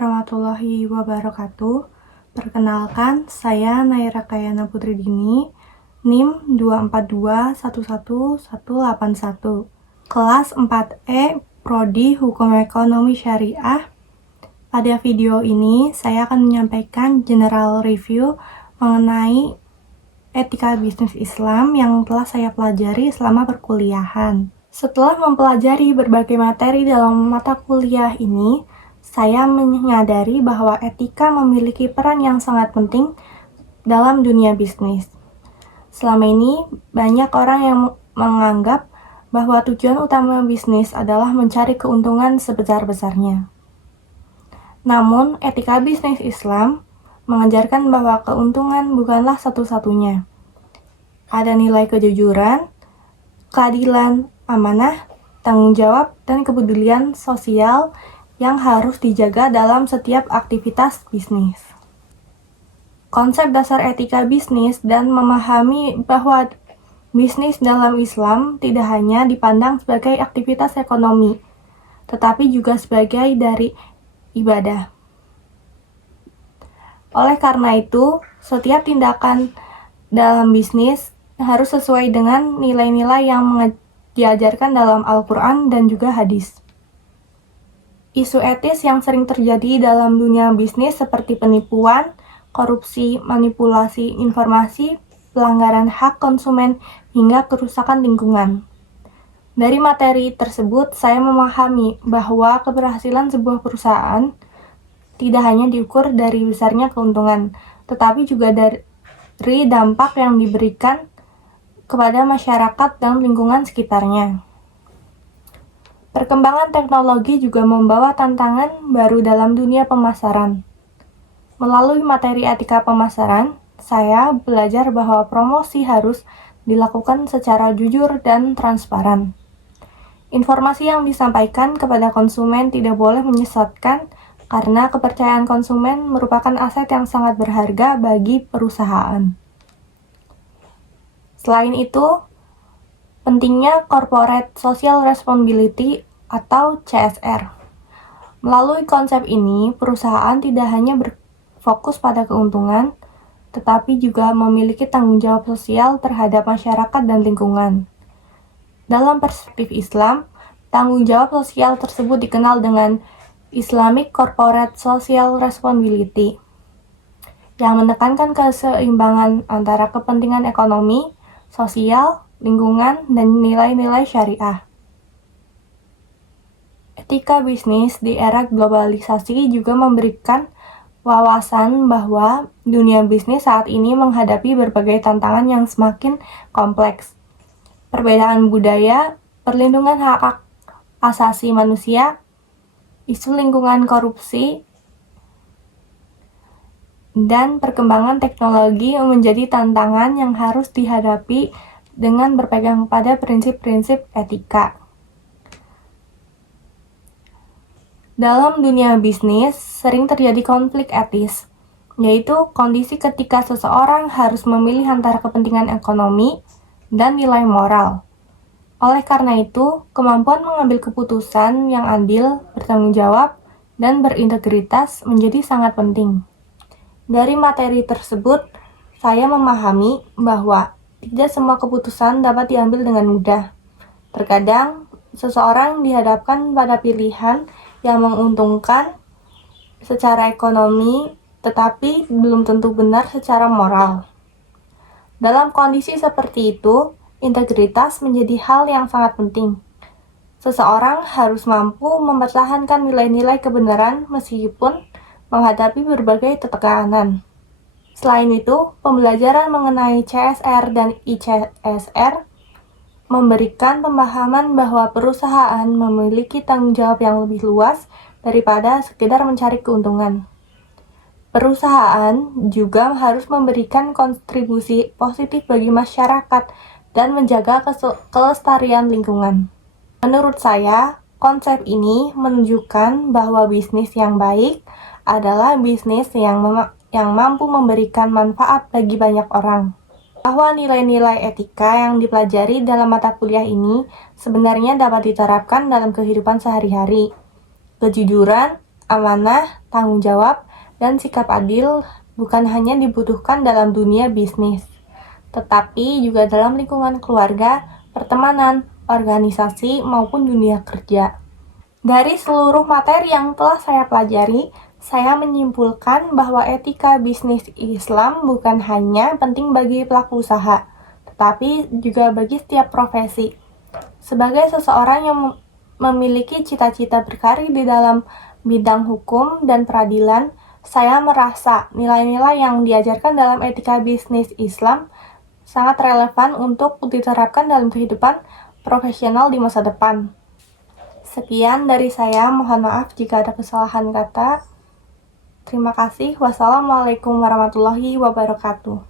warahmatullahi wabarakatuh. Perkenalkan, saya Naira Kayana Putri Dini, NIM 242111181, kelas 4E, Prodi Hukum Ekonomi Syariah. Pada video ini, saya akan menyampaikan general review mengenai etika bisnis Islam yang telah saya pelajari selama perkuliahan. Setelah mempelajari berbagai materi dalam mata kuliah ini, saya menyadari bahwa etika memiliki peran yang sangat penting dalam dunia bisnis. Selama ini, banyak orang yang menganggap bahwa tujuan utama bisnis adalah mencari keuntungan sebesar-besarnya. Namun, etika bisnis Islam mengajarkan bahwa keuntungan bukanlah satu-satunya. Ada nilai kejujuran, keadilan, amanah, tanggung jawab, dan kepedulian sosial yang harus dijaga dalam setiap aktivitas bisnis. Konsep dasar etika bisnis dan memahami bahwa bisnis dalam Islam tidak hanya dipandang sebagai aktivitas ekonomi, tetapi juga sebagai dari ibadah. Oleh karena itu, setiap tindakan dalam bisnis harus sesuai dengan nilai-nilai yang diajarkan dalam Al-Quran dan juga hadis. Isu etis yang sering terjadi dalam dunia bisnis seperti penipuan, korupsi, manipulasi informasi, pelanggaran hak konsumen, hingga kerusakan lingkungan. Dari materi tersebut, saya memahami bahwa keberhasilan sebuah perusahaan tidak hanya diukur dari besarnya keuntungan, tetapi juga dari dampak yang diberikan kepada masyarakat dan lingkungan sekitarnya. Perkembangan teknologi juga membawa tantangan baru dalam dunia pemasaran. Melalui materi etika pemasaran, saya belajar bahwa promosi harus dilakukan secara jujur dan transparan. Informasi yang disampaikan kepada konsumen tidak boleh menyesatkan karena kepercayaan konsumen merupakan aset yang sangat berharga bagi perusahaan. Selain itu, pentingnya Corporate Social Responsibility atau CSR. Melalui konsep ini, perusahaan tidak hanya berfokus pada keuntungan, tetapi juga memiliki tanggung jawab sosial terhadap masyarakat dan lingkungan. Dalam perspektif Islam, tanggung jawab sosial tersebut dikenal dengan Islamic Corporate Social Responsibility, yang menekankan keseimbangan antara kepentingan ekonomi, sosial, lingkungan, dan nilai-nilai syariah. Etika bisnis di era globalisasi juga memberikan wawasan bahwa dunia bisnis saat ini menghadapi berbagai tantangan yang semakin kompleks. Perbedaan budaya, perlindungan hak asasi manusia, isu lingkungan, korupsi, dan perkembangan teknologi menjadi tantangan yang harus dihadapi dengan berpegang pada prinsip-prinsip etika. Dalam dunia bisnis, sering terjadi konflik etis, yaitu kondisi ketika seseorang harus memilih antara kepentingan ekonomi dan nilai moral. Oleh karena itu, kemampuan mengambil keputusan yang adil, bertanggung jawab, dan berintegritas menjadi sangat penting. Dari materi tersebut, saya memahami bahwa tidak semua keputusan dapat diambil dengan mudah. Terkadang, seseorang dihadapkan pada pilihan yang menguntungkan secara ekonomi, tetapi belum tentu benar secara moral. Dalam kondisi seperti itu, integritas menjadi hal yang sangat penting. Seseorang harus mampu mempertahankan nilai-nilai kebenaran meskipun menghadapi berbagai tekanan. Selain itu, pembelajaran mengenai CSR dan ICSR memberikan pemahaman bahwa perusahaan memiliki tanggung jawab yang lebih luas daripada sekedar mencari keuntungan. Perusahaan juga harus memberikan kontribusi positif bagi masyarakat dan menjaga kelestarian lingkungan. Menurut saya, konsep ini menunjukkan bahwa bisnis yang baik adalah bisnis yang mampu memberikan manfaat bagi banyak orang. Bahwa nilai-nilai etika yang dipelajari dalam mata kuliah ini sebenarnya dapat diterapkan dalam kehidupan sehari-hari. Kejujuran, amanah, tanggung jawab, dan sikap adil bukan hanya dibutuhkan dalam dunia bisnis, tetapi juga dalam lingkungan keluarga, pertemanan, organisasi, maupun dunia kerja. Dari seluruh materi yang telah saya pelajari, saya menyimpulkan bahwa etika bisnis Islam bukan hanya penting bagi pelaku usaha, tetapi juga bagi setiap profesi. Sebagai seseorang yang memiliki cita-cita berkarir di dalam bidang hukum dan peradilan, saya merasa nilai-nilai yang diajarkan dalam etika bisnis Islam sangat relevan untuk diterapkan dalam kehidupan profesional di masa depan. Sekian dari saya, mohon maaf jika ada kesalahan kata. Terima kasih. Wassalamualaikum warahmatullahi wabarakatuh.